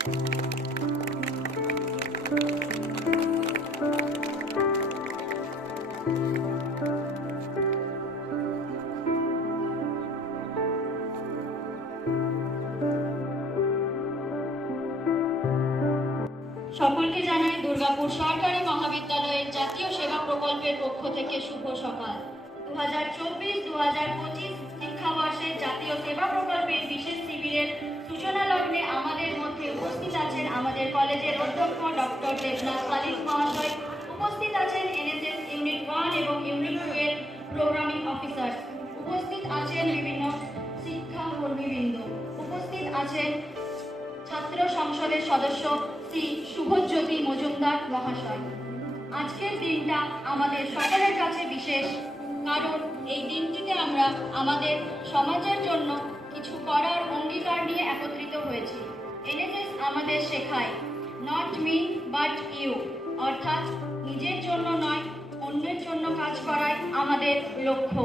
সকলকে জানাই দুর্গাপুর সরকারি মহাবিদ্যালয়ের জাতীয় সেবা প্রকল্পের পক্ষ থেকে শুভ সকাল। 2024-2025 শিক্ষাবর্ষের জাতীয় সেবা প্রকল্পের বিশেষ শিবিরের সূচনা লগ্নে আমাদের মধ্যে উপস্থিত আছেন আমাদের কলেজের অধ্যক্ষ ডক্টর দেবনাথ পালিত মহাশয়, উপস্থিত আছেন এনএসএস ইউনিট 1 এবং ইউনিট 2 এর প্রোগ্রামিং অফিসার, উপস্থিত আছেন বিভিন্ন শিক্ষাকর্মীবৃন্দ, উপস্থিত আছেন ছাত্র সংসদের সদস্য শ্রী শুভজ্যোতি মজুমদার মহাশয়। আজকের দিনটা আমাদের সকলের কাছে বিশেষ, কারণ এই দিনটিতে আমরা আমাদের সমাজের জন্য কিছু করার অঙ্গীকার নিয়ে একত্রিত হয়েছি। এনএসএস আমাদের শেখায় নট মি বাট ইউ, অর্থাৎ নিজের জন্য নয় অন্যের জন্য কাজ করাই আমাদের লক্ষ্য।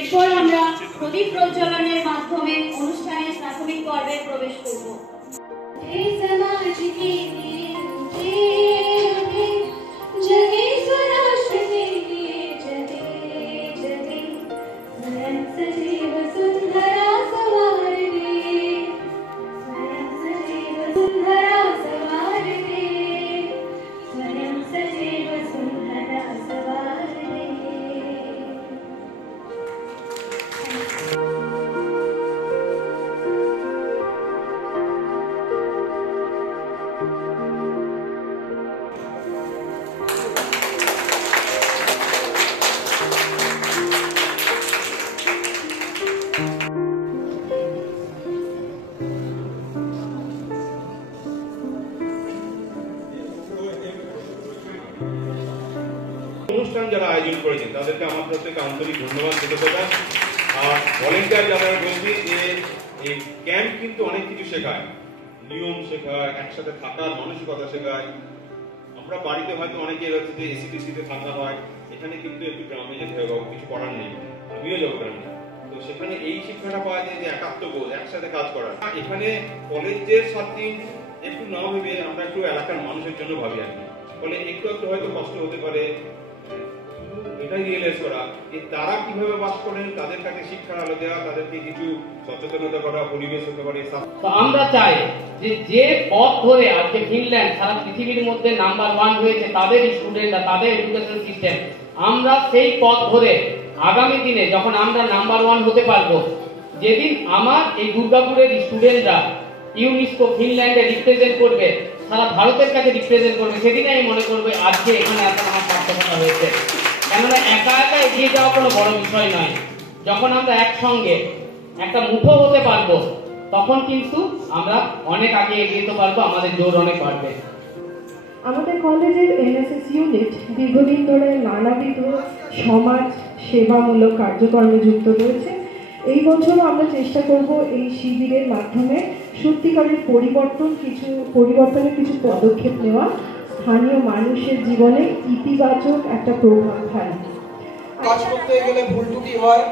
এরপর আমরা প্রদীপ প্রজ্বলনের মাধ্যমে অনুষ্ঠানের প্রাথমিক পর্বে প্রবেশ করব। অনুষ্ঠান যারা আয়োজন করেছেন তাদেরকে আমার তরফ থেকে আন্তরিক ধন্যবাদ কৃতজ্ঞতা। আর ভলেন্টিয়ার যারা বলছি যে এই ক্যাম্প কিন্তু অনেক কিছু শেখায়, নিয়ম শেখায়, একসাথে থাকার মানসিকতা শেখায়। আমরা বাড়িতে হয়তো অনেকে হচ্ছে যে এসিটিসিতে থাকা হয়, এখানে কিন্তু একটু গ্রামে যেতে হবে, কিছু করার নেই, আমিও যাবো গ্রামে। তো সেখানে এই শিক্ষাটা পাওয়া যায় যে একাত্মবোধ, একসাথে কাজ করা। এখানে কলেজের ছাত্রী একটু না ভেবে আমরা একটু এলাকার মানুষের জন্য ভাবি আর কি, ফলে একটু একটু হয়তো কষ্ট হতে পারে, এটাই রিয়েলাইজ করা যে তারা কিভাবে বাস করেন, তাদের কাছে শিক্ষার আলো দেওয়া, তাদেরকে কিছু সচেতনতা করা, পরিবেশ হতে পারে। তো আমরা চাই যে পথ ধরে আজকে ফিনল্যান্ড সারা পৃথিবীর মধ্যে নাম্বার 1 হয়েছে, তাদের স্টুডেন্টরা, তাদের এডুকেশন সিস্টেম, আমরা সেই পথ ধরে আগামী দিনে যখন আমরা নাম্বার 1 হতে পারবো, যেদিন আমার এই দুর্গাপুরের স্টুডেন্টরা ইউনেস্কো ফিনল্যান্ডে রিপ্রেজেন্ট করবে, সারা ভারতের কাছে রিপ্রেজেন্ট করবে, সেদিনে আমি মনে করবো আজকে এখানে আসা আমার সার্থকতা হয়েছে। কেননা একা একা এগিয়ে যাওয়া কোনো বড় বিষয় নয়, যখন আমরা একসঙ্গে একটা মুঠো হতে পারবো তখন কিন্তু আমরা অনেক আগে এগিয়ে যেতে পারবো, আমাদের জোর অনেক বাড়বে। আমাদের কলেজের এনএসএস ইউনিট দীর্ঘদিন ধরে নানাবিধ সমাজ সেবামূলক কার্যক্রমে যুক্ত রয়েছে। এই বছরও আমরা চেষ্টা করব এই শিবিরের মাধ্যমে সত্যিকারের পরিবর্তনের কিছু পদক্ষেপ নেওয়া, স্থানীয় মানুষের জীবনে ইতিবাচক একটা প্রভাব ফেলা। কাজ করতে গেলে ভুল ত্রুটি হয়,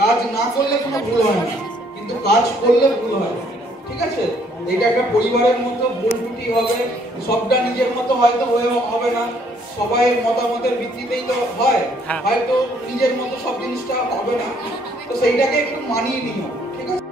কাজ না করলে কোনো ভুল হয় না, কিন্তু কাজ করলে ভুল হয়। ঠিক আছে, এটা একটা পরিবারের মতো, ভুল ত্রুটি হবে, সবটা নিজের মতো হয়তো হবে না, সবাই মতামতের ভিত্তিতেই তো হয়, হয়তো নিজের মতো সব জিনিসটা হবে না, তো সেইটাকে একটু মানিয়ে নিও। ঠিক আছে।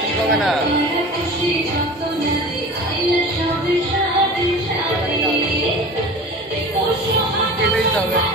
ঠিক হবে না। কেটে দিতে হবে।